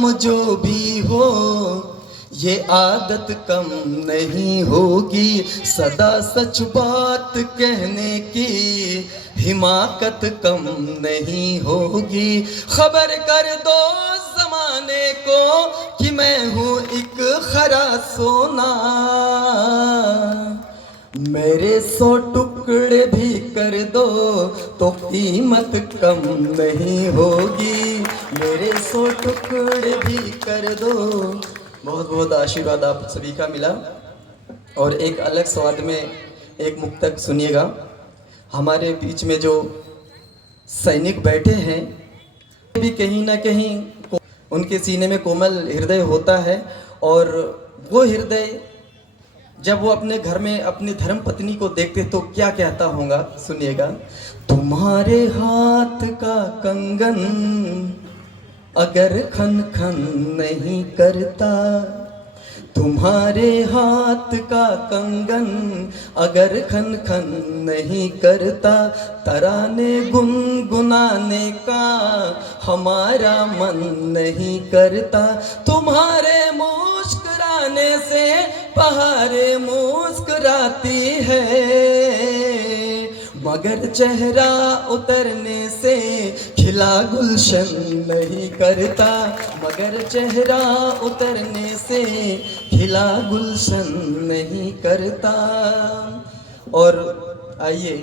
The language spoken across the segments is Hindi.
काम जो भी हो ये आदत कम नहीं होगी, सदा सच बात कहने की हिमाकत कम नहीं होगी। खबर कर दो जमाने को कि मैं हूँ एक खरा सोना, मेरे 100 टुकड़े भी कर दो तो कीमत कम नहीं होगी, मेरे 100 टुकड़े भी कर दो। बहुत बहुत आशीर्वाद आप सभी का मिला। और एक अलग स्वाद में एक मुक्तक सुनिएगा। हमारे बीच में जो सैनिक बैठे हैं भी कहीं ना कहीं उनके सीने में कोमल हृदय होता है, और वो हृदय जब वो अपने घर में अपनी धर्म पत्नी को देखते तो क्या कहता होगा, सुनिएगा। तुम्हारे हाथ का कंगन अगर खन खन नहीं करता, तुम्हारे हाथ का कंगन अगर खन खन नहीं करता, तराने गुनगुनाने का हमारा मन नहीं करता। तुम्हारे मुस्कुराने से बहारें मुस्कुराती है, मगर चेहरा उतरने से खिला गुलशन नहीं करता, मगर चेहरा उतरने से खिला गुलशन नहीं करता। और आइए,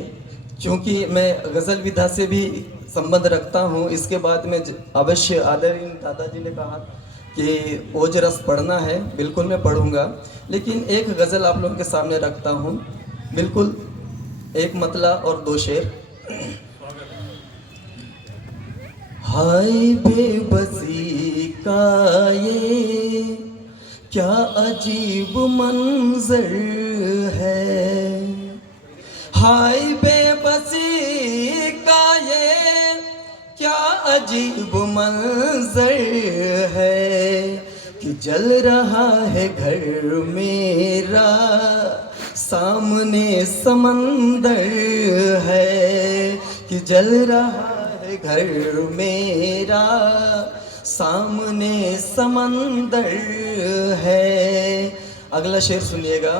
चूँकि मैं गज़ल विधा से भी संबंध रखता हूँ, इसके बाद में अवश्य आदरणीय दादाजी ने कहा कि ओज रस पढ़ना है, बिल्कुल मैं पढ़ूंगा, लेकिन एक गज़ल आप लोगों के सामने रखता हूँ, बिल्कुल एक मतला और 2 शेर। हाय बेबसी का ये क्या अजीब मंजर है, हाय बेबसी का ये क्या अजीब मंजर है, कि जल रहा है घर मेरा सामने समंदर है, कि जल रहा है घर मेरा सामने समंदर है। अगला शेर सुनिएगा।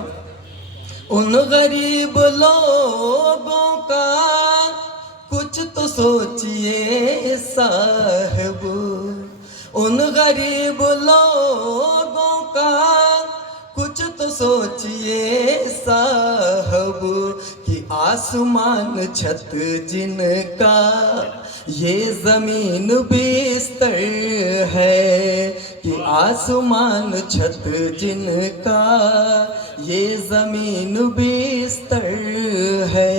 उन गरीब लोगों का कुछ तो सोचिए साहब, उन गरीब लोगों का कुछ तो सोचिए साहब, कि आसमान छत जिनका ये ज़मीन बिस्तर है, कि आसमान छत जिनका ये ज़मीन बिस्तर है।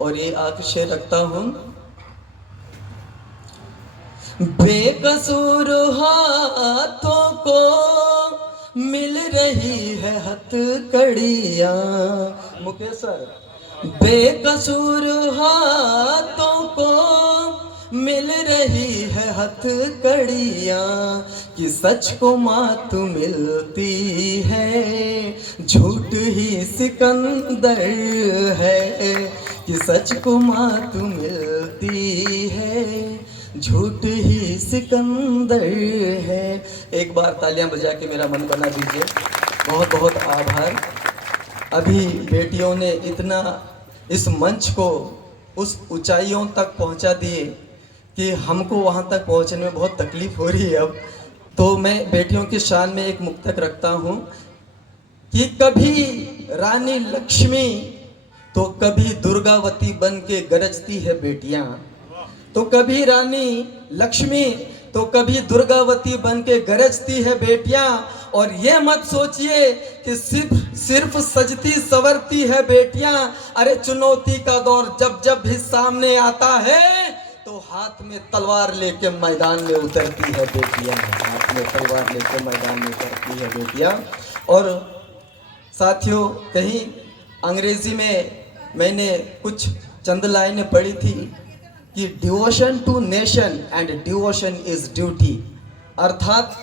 और ये आखिर रखता हूँ। बेकसूर हाथों को मिल रही है हथकड़ियाँ, मुकेश सर, बेकसूर हाथों को मिल रही है हथकड़ियाँ, कि सच को मात मिलती है झूठ ही सिकंदर है, कि सच को मात मिलती है झूठ ही सिकंदर है। एक बार तालियां बजा के मेरा मन बना दीजिए। बहुत बहुत आभार। अभी बेटियों ने इतना इस मंच को उस ऊंचाइयों तक पहुंचा दिए कि हमको वहां तक पहुंचने में बहुत तकलीफ हो रही है अब। तो मैं बेटियों की शान में एक मुक्तक रखता हूं कि कभी रानी लक्ष्मी तो कभी दुर्गावती बन के गरजती है बेटियां, तो कभी रानी लक्ष्मी तो कभी दुर्गावती बन के गरजती है बेटियां। और ये मत सोचिए कि सिर्फ सजती संवरती है बेटियां, अरे चुनौती का दौर जब जब भी सामने आता है तो हाथ में तलवार लेके मैदान में उतरती है बेटियां, हाथ में तलवार लेके मैदान में उतरती है बेटियां। और साथियों, कहीं अंग्रेजी में मैंने कुछ चंद लाइनें पढ़ी थी कि devotion to nation and devotion is duty, अर्थात